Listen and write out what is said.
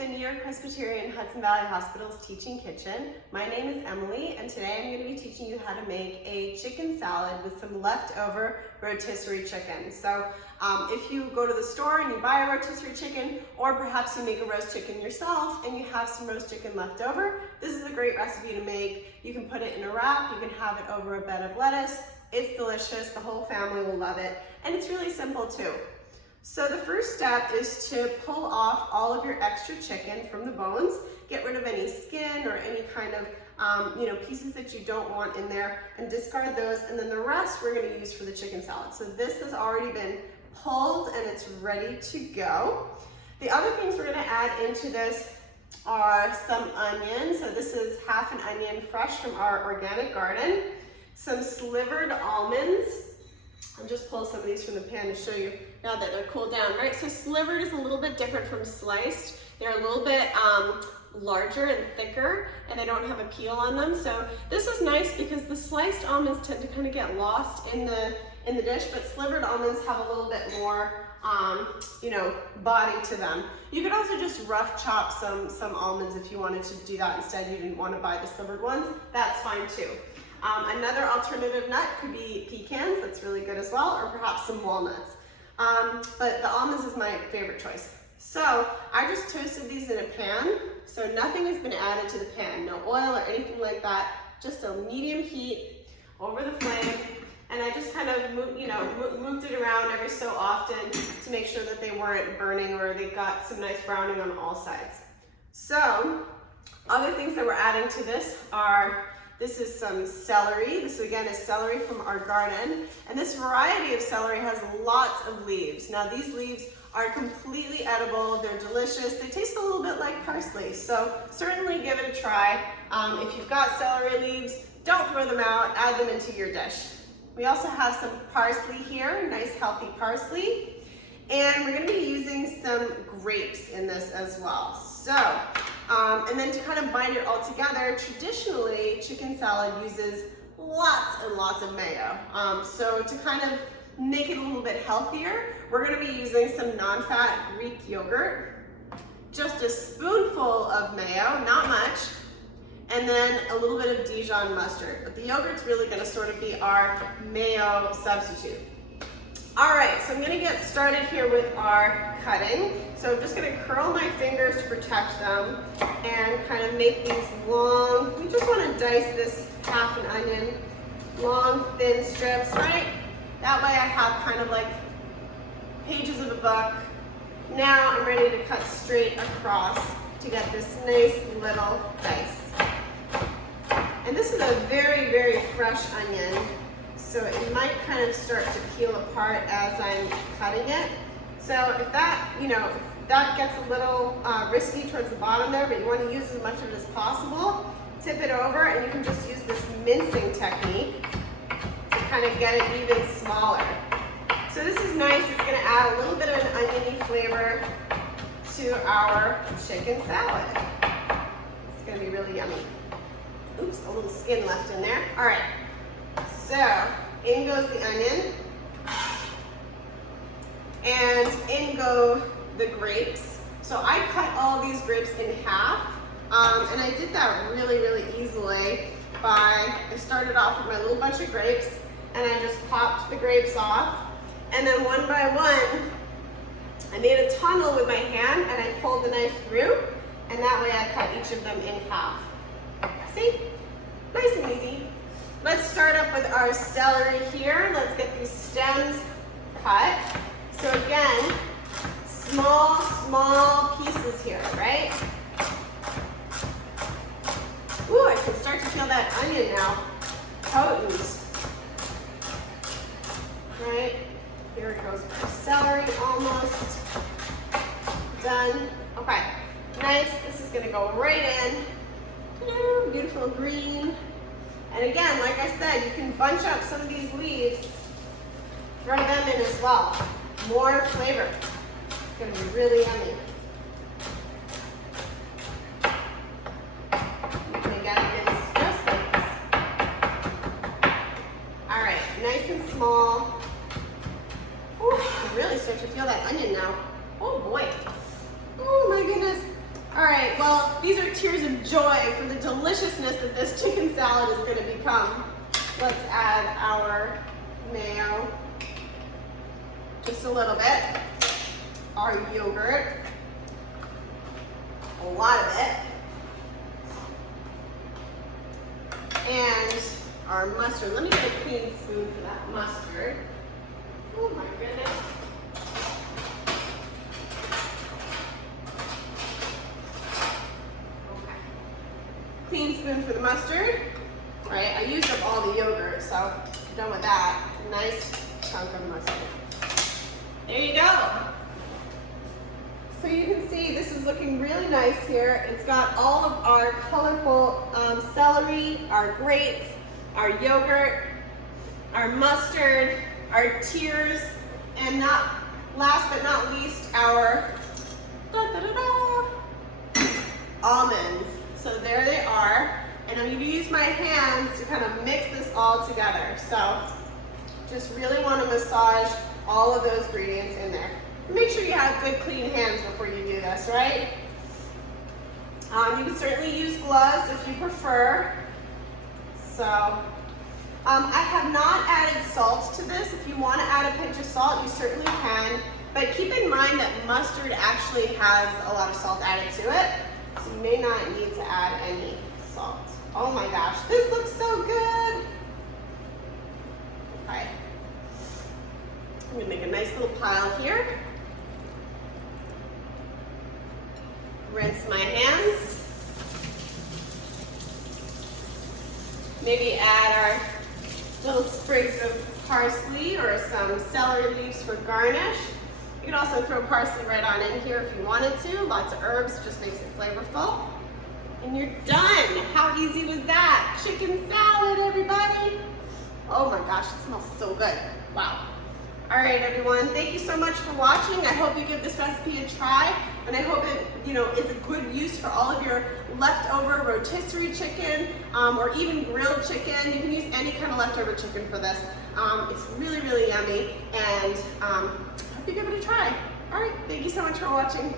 the New York-Presbyterian Hudson Valley Hospital's Teaching Kitchen. My name is Emily, and today I'm going to be teaching you how to make a chicken salad with some leftover rotisserie chicken. So if you go to the store and you buy a rotisserie chicken, or perhaps you make a roast chicken yourself and you have some roast chicken left over, this is a great recipe to make. You can put it in a wrap, you can have it over a bed of lettuce. It's delicious, the whole family will love it, and it's really simple too. So the first step is to pull off all of your extra chicken from the bones, get rid of any skin or any kind of pieces that you don't want in there, and discard those, and then the rest we're going to use for the chicken salad. So this has already been pulled and it's ready to go. The other things we're going to add into this are some onions. So this is half an onion fresh from our organic garden, some slivered almonds. I'll just pull some of these from the pan to show you now that they're cooled down, right? So slivered is a little bit different from sliced. They're a little bit larger and thicker, and they don't have a peel on them. So this is nice because the sliced almonds tend to kind of get lost in the dish, but slivered almonds have a little bit more body to them. You could also just rough chop some almonds if you wanted to do that instead. You didn't want to buy the slivered ones. That's fine too. Another alternative nut could be pecans, that's really good as well, or perhaps some walnuts. But the almonds is my favorite choice. So I just toasted these in a pan, so nothing has been added to the pan, no oil or anything like that, just a medium heat over the flame, and I just kind of moved it around every so often to make sure that they weren't burning or they got some nice browning on all sides. So other things that we're adding to this are, this is some celery. This again is celery from our garden. And this variety of celery has lots of leaves. Now these leaves are completely edible. They're delicious. They taste a little bit like parsley. So certainly give it a try. If you've got celery leaves, don't throw them out. Add them into your dish. We also have some parsley here, nice healthy parsley. And we're going to be using some grapes in this as well. So, and then to kind of bind it all together, traditionally chicken salad uses lots and lots of mayo. So to kind of make it a little bit healthier, we're going to be using some non-fat Greek yogurt, just a spoonful of mayo, not much, and then a little bit of Dijon mustard. But the yogurt's really going to sort of be our mayo substitute. All right, so I'm going to get started here with our cutting. So I'm just going to curl my fingers to protect them and kind of make these long, we just want to dice this half an onion, long thin strips, right? That way I have kind of like pages of a book. Now I'm ready to cut straight across to get this nice little dice. And this is a very, very fresh onion. So it might kind of start to peel apart as I'm cutting it. So if that, that gets a little risky towards the bottom there, but you want to use as much of it as possible, tip it over, and you can just use this mincing technique to kind of get it even smaller. So this is nice. It's going to add a little bit of an oniony flavor to our chicken salad. It's going to be really yummy. Oops, a little skin left in there. All right. So in goes the onion, and in go the grapes. So I cut all these grapes in half, and I did that really, really easily I started off with my little bunch of grapes, and I just popped the grapes off, and then one by one, I made a tunnel with my hand, and I pulled the knife through, and that way I cut each of them in half. See? Nice and easy. Let's start up with our celery here. Let's get these stems cut. So again, small pieces here, right? Ooh, I can start to feel that onion now. Potent. Right? Here goes our celery, almost done. Okay, nice. This is gonna go right in. Beautiful green. And again, like I said, you can bunch up some of these leaves, throw them in as well. More flavor. It's going to be really yummy. You can get it minced just like this. All right, nice and small. Ooh, I can really start to feel that onion now. Oh boy. Oh my goodness. All right, well, these are tears of joy for the deliciousness that this chicken salad is going to become. Let's add our mayo, just a little bit, our yogurt, a lot of it, and our mustard. Let me get a clean spoon for that mustard. Oh my goodness. Okay. Clean spoon for the mustard. All right, I used up all the yogurt, so I'm done with that. Nice chunk of mustard. There you go. So you can see this is looking really nice here. It's got all of our colorful celery, our grapes, our yogurt, our mustard, our tears, and not last but not least, our almonds. So there they are. And I'm going to use my hands to kind of mix this all together. So just really want to massage all of those ingredients in there. Make sure you have good clean hands before you do this, right? You can certainly use gloves if you prefer. So I have not added salt to this. If you want to add a pinch of salt, you certainly can. But keep in mind that mustard actually has a lot of salt added to it. So you may not need to add any salt. Oh my gosh, this looks so good. Okay. I'm going to make a nice little pile here. Rinse my hands. Maybe add our little sprigs of parsley or some celery leaves for garnish. You can also throw parsley right on in here if you wanted to. Lots of herbs, just makes it flavorful. And you're done. How easy was that? Chicken salad, everybody. Oh my gosh, it smells so good. Wow. All right, everyone, thank you so much for watching. I hope you give this recipe a try, and I hope it, is a good use for all of your leftover rotisserie chicken or even grilled chicken. You can use any kind of leftover chicken for this. It's really, really yummy, and I hope you give it a try. All right, thank you so much for watching.